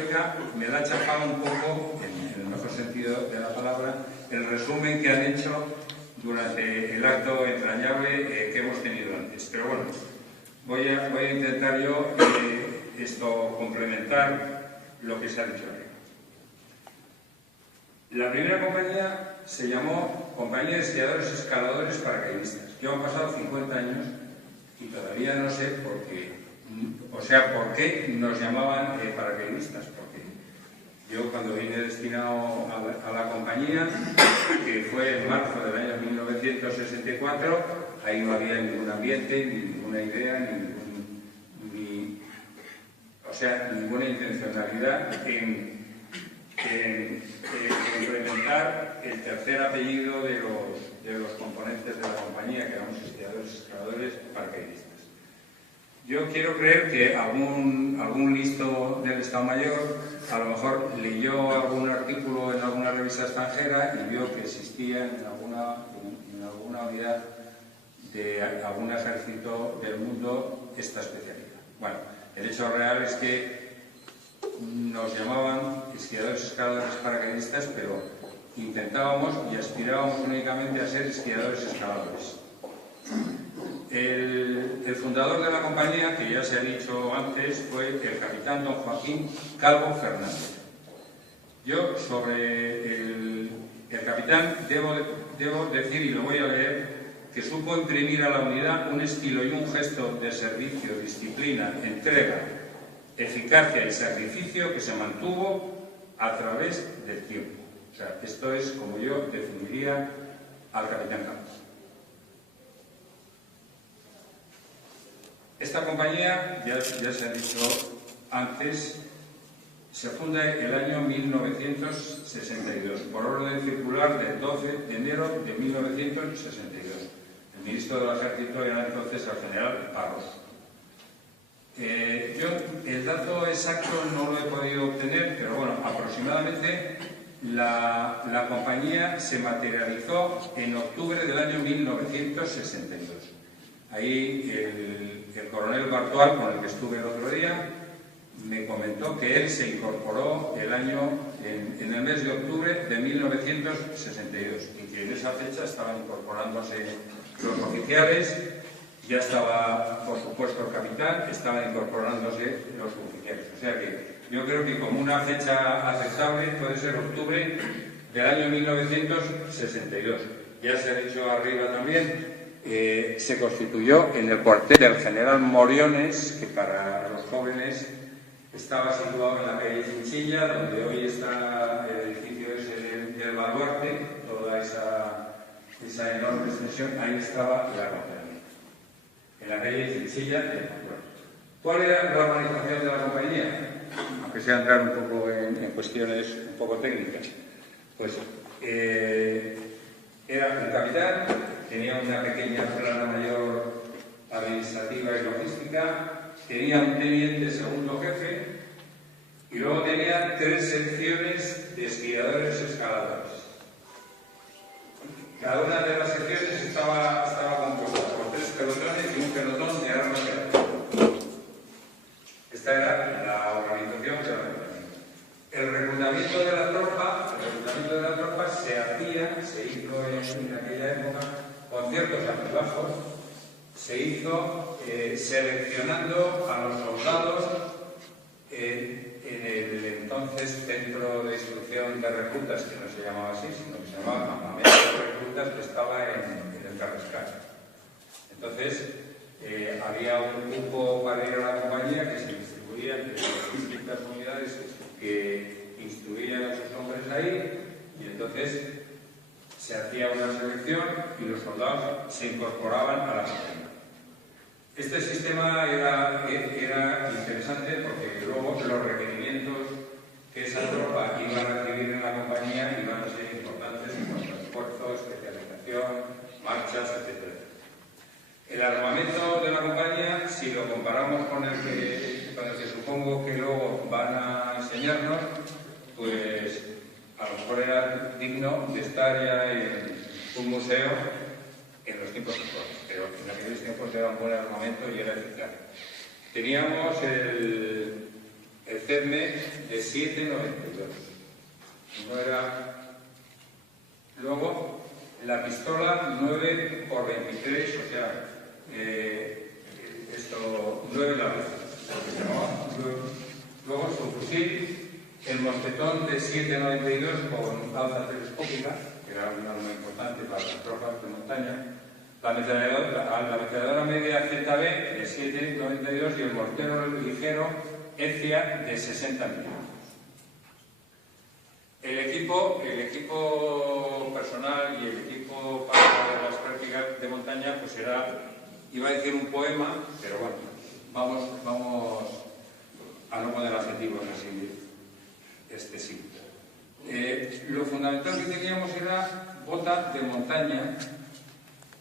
réplica me la ha chafado un poco, en el mejor sentido de la palabra, el resumen que han hecho durante el acto entrañable que hemos tenido antes. Pero bueno, voy a intentar yo complementar lo que se ha dicho aquí. La primera compañía se llamó Compañía de Esquiadores Escaladores Paracaidistas. Ya han pasado 50 años y todavía no sé por qué, por qué nos llamaban paracaidistas. Porque yo cuando vine destinado a la compañía, que fue en marzo del año 1964, ahí no había ningún ambiente, ni ninguna idea, ninguna intencionalidad en implementar el tercer apellido de los componentes de la compañía, que éramos esquiadores paracaidistas. Yo quiero creer que algún listo del Estado Mayor a lo mejor leyó algún artículo en alguna revista extranjera y vio que existía en alguna unidad de algún ejército del mundo esta especialidad. Bueno, el hecho real es que nos llamaban escaladores paracaidistas, pero intentábamos y aspirábamos únicamente a ser esquiadores escaladores. El fundador de la compañía, que ya se ha dicho antes, fue el capitán don Joaquín Calvo Fernández. Yo sobre el capitán debo decir, y lo voy a leer, que supo imprimir a la unidad un estilo y un gesto de servicio, disciplina, entrega, eficacia y sacrificio que se mantuvo a través del tiempo. O sea, esto es como yo definiría al capitán Calvo. Esta compañía, ya se ha dicho antes, se funda el año 1962, por orden circular del 12 de enero de 1962. El ministro del Ejército era entonces el general Parros. Yo el dato exacto no lo he podido obtener, pero bueno, aproximadamente la compañía se materializó en octubre del año 1962. Ahí el coronel Bartual, con el que estuve el otro día, me comentó que él se incorporó en el mes de octubre de 1962 y que en esa fecha estaban incorporándose los oficiales, ya estaba, por supuesto, el capitán, estaban incorporándose los oficiales. O sea que yo creo que como una fecha aceptable puede ser octubre del año 1962. Ya se ha dicho arriba también, se constituyó en el cuartel del general Moriones, que para los jóvenes estaba situado en la calle Chinchilla, donde hoy está el edificio ese del Baluarte, toda esa enorme extensión, ahí estaba la compañía, en la calle Chinchilla del Baluarte. ¿Cuál era la organización de la compañía? Aunque sea entrar un poco en cuestiones un poco técnicas. Pues era un capitán, tenía una pequeña plana mayor administrativa y logística, tenía un teniente segundo jefe y luego tenía 3 secciones de esquiadores escaladores. Cada una de las secciones estaba compuesta por 3 pelotones y un pelotón de armas de asalto. Esta era la organización de la compañía. El reclutamiento de la tropa se hizo en aquella época con ciertos altibajos. Se hizo seleccionando a los soldados en el entonces Centro de Instrucción de Reclutas, que no se llamaba así, sino que se llamaba Campamento de Reclutas, que estaba en el Carrascal. Entonces, había un grupo para ir a la compañía que se distribuía entre las distintas unidades que instruían a sus hombres ahí, y entonces se hacía una selección y los soldados se incorporaban a la compañía. Este sistema era interesante porque luego los requerimientos que esa tropa iba a recibir en la compañía iban a ser importantes en cuanto a esfuerzo, especialización, marchas, etc. El armamento de la compañía, si lo comparamos con el que supongo que luego van a enseñarnos, pues a lo mejor era digno de estar ya en un museo en los tiempos actuales, pero en aquellos tiempos era un buen armamento y era eficaz. Teníamos el el CEDME de 7,92. No era... Luego, la pistola 9 por 23, o sea, esto 9 largas. Luego su fusil, el mosquetón de 7,92 con alza telescópica, que era un arma importante para las tropas de montaña, la ametralladora media ZB de 7,92 y el mortero ligero ECIA de 60 milímetros. El equipo personal y el equipo para las prácticas de montaña, pues era, iba a decir un poema, pero bueno, vamos a no poner adjetivos así excesivos. Lo fundamental que teníamos era bota de montaña,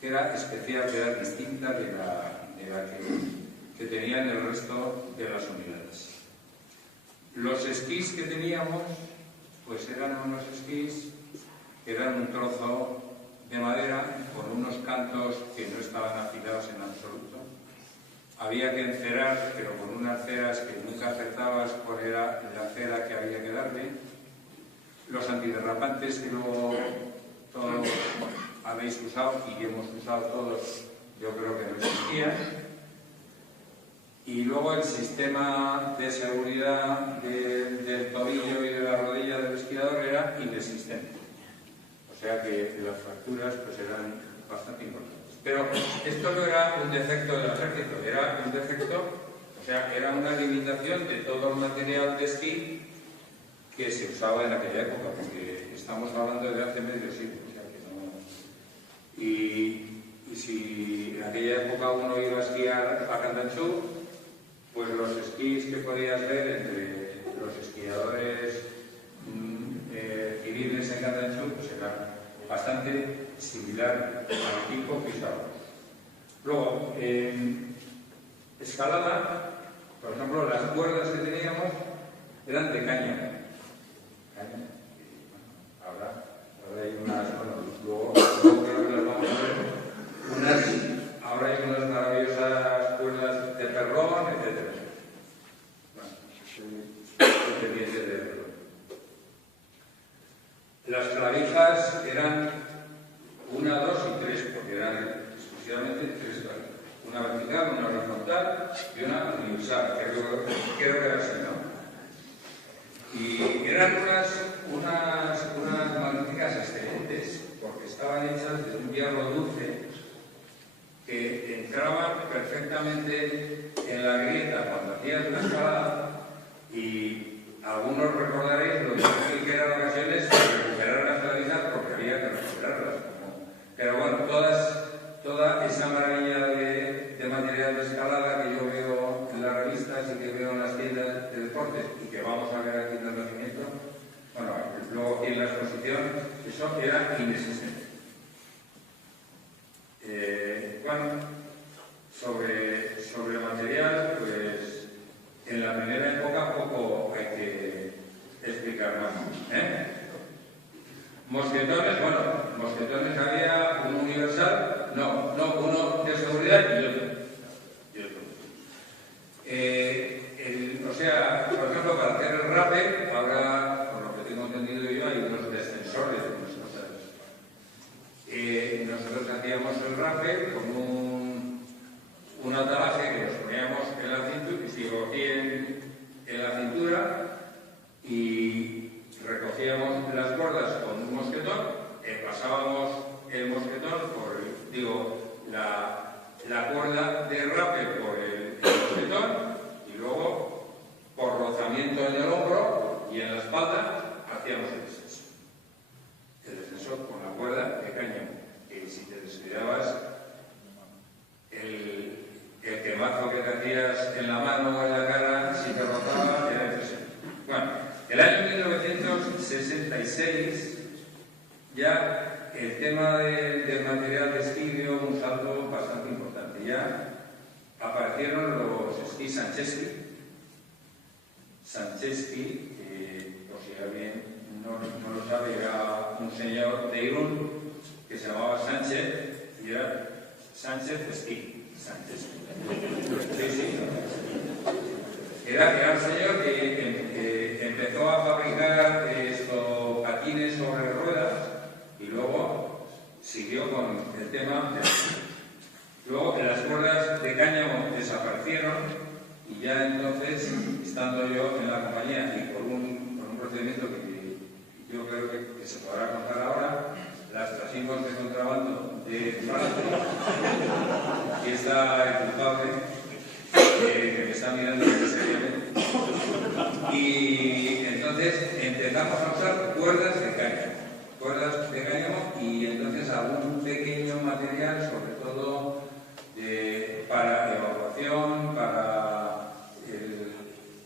que era especial, que era distinta de la que tenían el resto de las unidades. Los esquís que teníamos, pues eran unos esquís que eran un trozo de madera con unos cantos que no estaban afilados en absoluto. Había que encerar, pero con unas ceras que nunca acertabas cuál era la cera que había que darle. Los antiderrapantes que luego todos habéis usado y hemos usado todos, yo creo que no existían. Y luego el sistema de seguridad del tobillo y de la rodilla del esquiador era inexistente. O sea que las fracturas pues eran bastante importantes. Pero esto no era un defecto del ejército, era un defecto, o sea, era una limitación de todo el material de esquí que se usaba en aquella época, porque estamos hablando de hace medio siglo. O sea que no... Y si en aquella época uno iba a esquiar a Candanchú, pues los esquís que podías ver entre los esquiadores civiles en Candanchú pues eran bastante similar al equipo que usábamos. Luego, escalada, por ejemplo, las cuerdas que teníamos eran de caña. Ahora hay unas, bueno, luego creo que las vamos a ver, ahora hay unas maravillosas cuerdas de perrón, etc. Las clavijas eran 1, 2 y 3, porque eran exclusivamente 3 clavijas. Una vertical, una horizontal y una universal, creo que era así, ¿no? Y eran unas magníficas excelentes, porque estaban hechas de un hierro dulce que entraban perfectamente en la grieta cuando hacías una escalada, y algunos recordaréis lo difícil que era en ocasiones recuperar las clavijas porque había que recuperarlas. Pero bueno, toda esa maravilla de material de escalada que yo veo en las revistas y que veo en las tiendas de deportes y que vamos a ver aquí en el nacimiento, bueno, luego aquí en la exposición, eso era inexistente. Bueno, sobre material, pues en la primera época poco hay que explicar más. Mosquetones, bueno, mosquetones había uno universal, uno de seguridad y otro. O sea, por ejemplo, para hacer el rape, ahora, por lo que tengo entendido yo, hay unos descensores, unas cosas. Nosotros hacíamos el rape con un atalaje que nos poníamos en la cintura, y sigo aquí en la cintura, y recogíamos las cuerdas con un mosquetón, pasábamos el mosquetón la cuerda de rape por el mosquetón, y luego por rozamiento en el hombro y en la espalda hacíamos el descenso. El descenso con la cuerda de cáñamo, que si te descuidabas, el quemazo que te hacías en la mano o en la cara, si te rozaba, era impresionante. Bueno, el año 1966 ya el tema del material de esquí dio un salto bastante importante. Ya aparecieron los esquís Sanchesky, por si alguien no lo sabe, era un señor de Irún que se llamaba Sánchez y era Sánchez Esquí. Sánchez. Sí. Era un señor que empezamos a usar cuerdas de cáñamo y entonces algún pequeño material, sobre todo para evacuación, para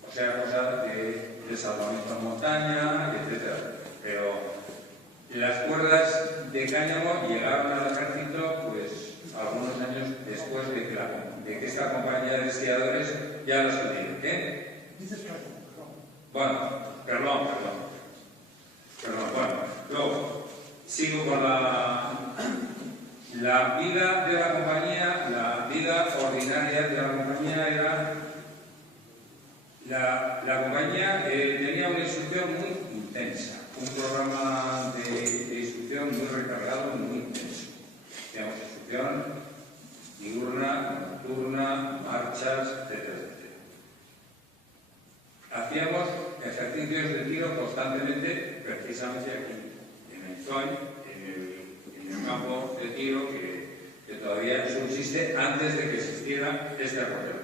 o sea, cosas de salvamento en montaña, etc. Pero las cuerdas de cáñamo llegaron al ejército pues algunos años después de que esta compañía de esquiadores ya las tenía. ¿Qué? Dices cáñamo, Bueno, perdón. Bueno, luego sigo con la vida de la compañía. La vida ordinaria de la compañía era la compañía tenía una instrucción muy intensa, un programa de instrucción muy recargado, muy intenso. Teníamos instrucción diurna, nocturna, marchas, etcétera. Hacíamos ejercicios de tiro constantemente, precisamente aquí, en el ZOI, en el campo de tiro que todavía subsiste antes de que existiera este acuerdo.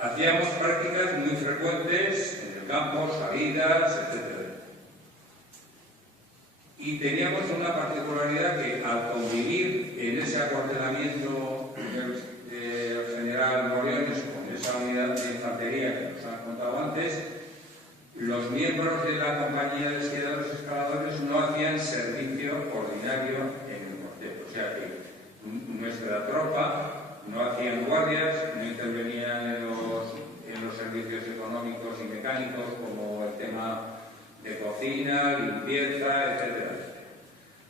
Hacíamos prácticas muy frecuentes en el campo, salidas, etc. Y teníamos una particularidad que al convivir en ese acuartelamiento del general Moriones con esa unidad de infantería que nos han contado antes, los miembros de la compañía de esquiadores escaladores no hacían servicio ordinario en el cuartel. O sea que nuestra tropa no hacían guardias, no intervenían en los servicios económicos y mecánicos como el tema de cocina, limpieza, etcétera.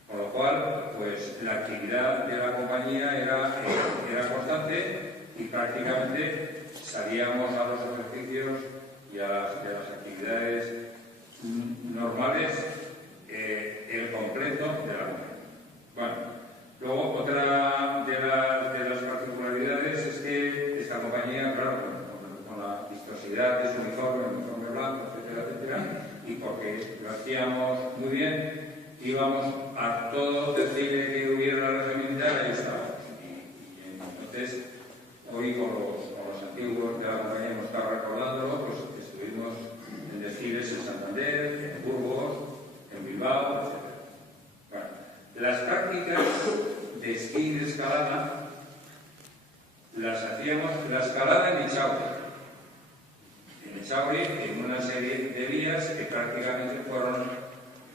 Con lo cual, pues la actividad de la compañía era constante y prácticamente salíamos a los ejercicios y a las actividades normales el completo de la compañía. Bueno, luego otra de las particularidades es que esta compañía, claro, con la vistosidad de su uniforme, el uniforme blanco, etcétera, y porque lo hacíamos muy bien, íbamos a todo desfile que hubiera en la región militar, ahí estábamos. Y entonces, hoy con los antiguos de la compañía hemos estado recordándolo, pues estuvimos en desfiles en Santander, en Burgos, en Bilbao, etc. Bueno, las prácticas de esquí y de escalada las hacíamos, la escalada en Echauri. En Echauri, en una serie de vías que prácticamente fueron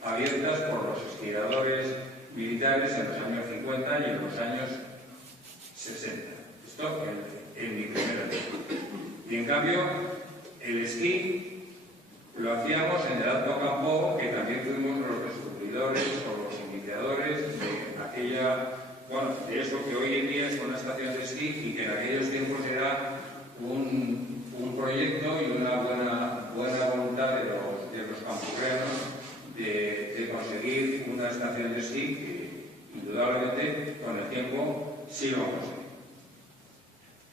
abiertas por los esquiadores militares en los años 50 y en los años 60. Esto en mi primera vida. Y en cambio, el esquí lo hacíamos en el Alto Campo, que también fuimos los descubridores o los iniciadores de aquella, bueno, de eso que hoy en día es una estación de esquí y que en aquellos tiempos era un proyecto y una buena voluntad de los campurrianos de conseguir una estación de esquí que indudablemente con el tiempo sí lo vamos a conseguir.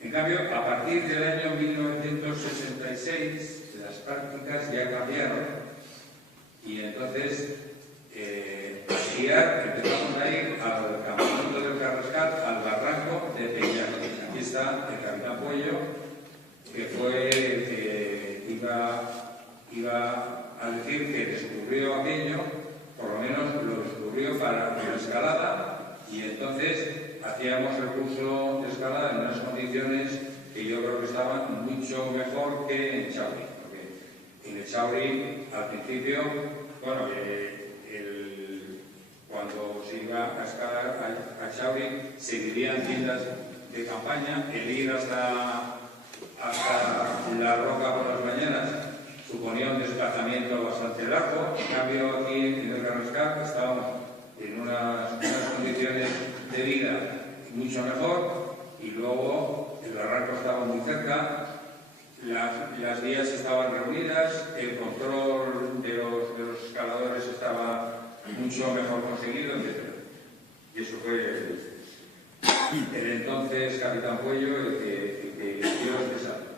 En cambio, a partir del año 1966 las prácticas ya cambiaron y entonces a esquiar empezamos a ir al campamento del Carrascal, al barranco de Peñares. Aquí está el capitán Puello, que fue el que iba a decir que descubrió aquello, por lo menos lo descubrió para la escalada, y entonces hacíamos el curso de escalada en unas condiciones que yo creo que estaban mucho mejor que en Echauri, porque en Echauri al principio, bueno, cuando se iba a escalar a Echauri se vivían tiendas de campaña, el ir hasta la roca por las mañanas suponía un desplazamiento bastante largo. En cambio, aquí en el Carrascal estábamos en unas condiciones de vida mucho mejor y luego el barranco estaba muy cerca, las vías estaban reunidas, el control de los escaladores estaba mucho mejor conseguido, etc. Y eso fue el entonces capitán Puello el que dio este salto.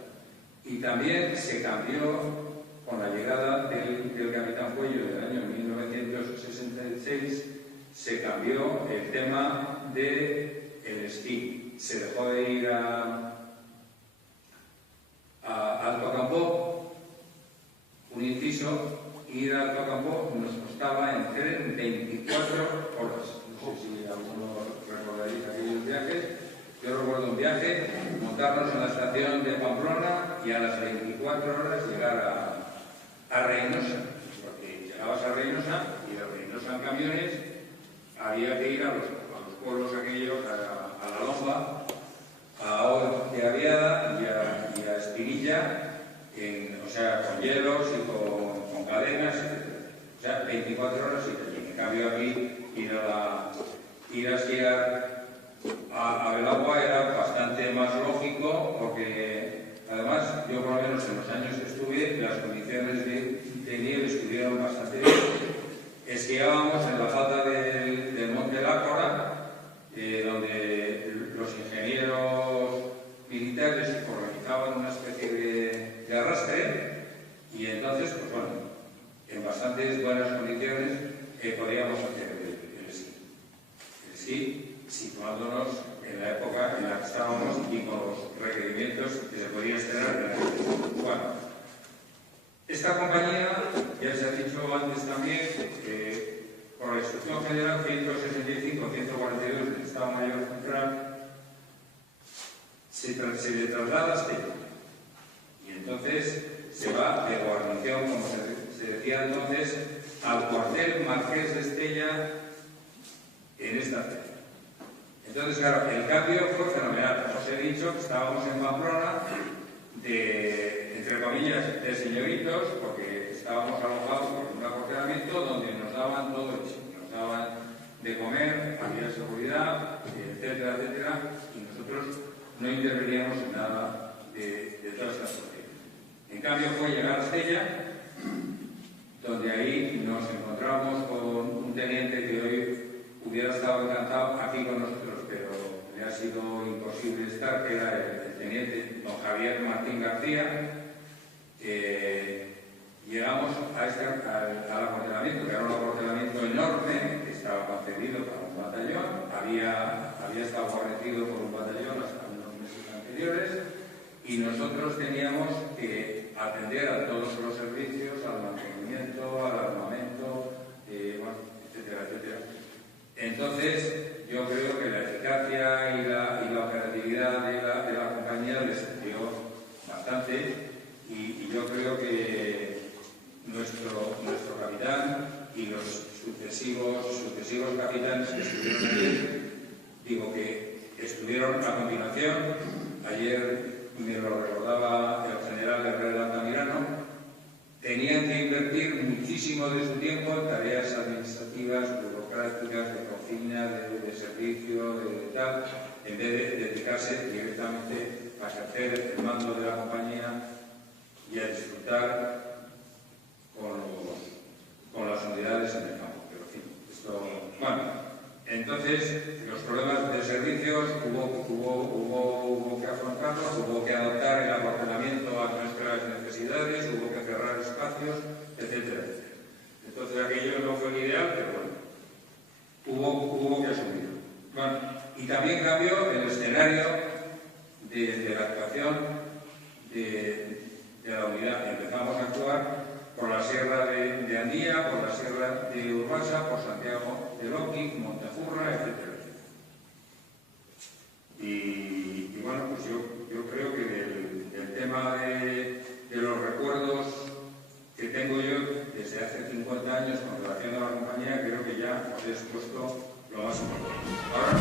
Y también se cambió con la llegada del capitán Puello del año 1966, se cambió el tema del esquí. Se dejó de ir a Alto Campo inciso, ir al Alto nos costaba en tren 24 horas. No sé si alguno recordaréis aquellos viajes. Yo recuerdo un viaje, montarnos en la estación de Pamplona y a las 24 horas llegar a Reynosa. Porque llegabas a Reynosa y de Reynosa en camiones había que ir a los pueblos aquellos, a La Lomba, a Oz de Aviada y a Espinilla, o sea, con hielos y con cadenas, etc. O sea, 24 horas y allí. En cambio aquí, ir a esquiar a Belagua era bastante más lógico, porque además yo por lo menos en los años que estuve, las condiciones de nieve estuvieron bastante bien. Esquiábamos en la falda del Monte Lácora, donde los ingenieros militares organizaban una especie de arrastre, y entonces, pues bueno, en bastantes buenas condiciones podíamos hacer el esquí. El esquí, situándonos en la época en la que estábamos y con los requerimientos que se podían esperar de la gente. Bueno, esta compañía, ya se ha dicho antes también, que por la Instrucción General 165-142 del Estado Mayor Central, se le traslada a Estella. Y entonces se va de guarnición, como se decía entonces, al cuartel Marqués de Estella en esta fecha. Entonces, claro, el cambio fue fenomenal. Os he dicho que estábamos en Pamplona, entre comillas, de señoritos, porque estábamos alojados por un acordeamiento donde nos daban todo hecho. Nos daban de comer, había seguridad, etcétera, etcétera, y nosotros no interveníamos en nada de todas estas cuestiones. En cambio fue llegar a Estella, donde ahí nos encontramos con un teniente que hoy hubiera estado encantado aquí con nosotros, pero le ha sido imposible estar, que era el teniente don Javier Martín García. Llegamos al acuartelamiento, que era un acuartelamiento enorme, que estaba concebido para un batallón, había estado guarnecido por un batallón hasta unos meses anteriores, y nosotros teníamos que atender a todos los servicios, al mantenimiento, al armamento, bueno, etcétera, etcétera. Entonces, yo creo que la eficacia y la operatividad de la compañía les sirvió bastante, y yo creo que nuestro capitán y los sucesivos capitanes que estuvieron allí, digo que estuvieron a continuación. Ayer me lo recordaba el general Herrera Altamirano, tenían que invertir muchísimo de su tiempo en tareas administrativas, burocráticas, de cocina, de servicio, de tal, en vez de dedicarse directamente a ejercer el mando de la compañía y a disfrutar con las unidades en el campo. Pero en fin, esto, bueno, entonces los problemas de servicios hubo que afrontarlos, hubo que adaptar el acuartelamiento a nuestras necesidades, hubo que cerrar espacios, etcétera, etcétera. Entonces aquello no fue el ideal, pero bueno, hubo que asumirlo. Bueno, y también cambió el escenario de la actuación de la unidad. Empezamos a actuar por la Sierra de Andía, por la Sierra de Urbasa, por Santiago de Loki, Montejurra, etcétera, etcétera. Y bueno, pues yo creo que del tema de los recuerdos que tengo yo desde hace 50 años con relación a la compañía, creo que ya os he expuesto lo más importante. Ahora,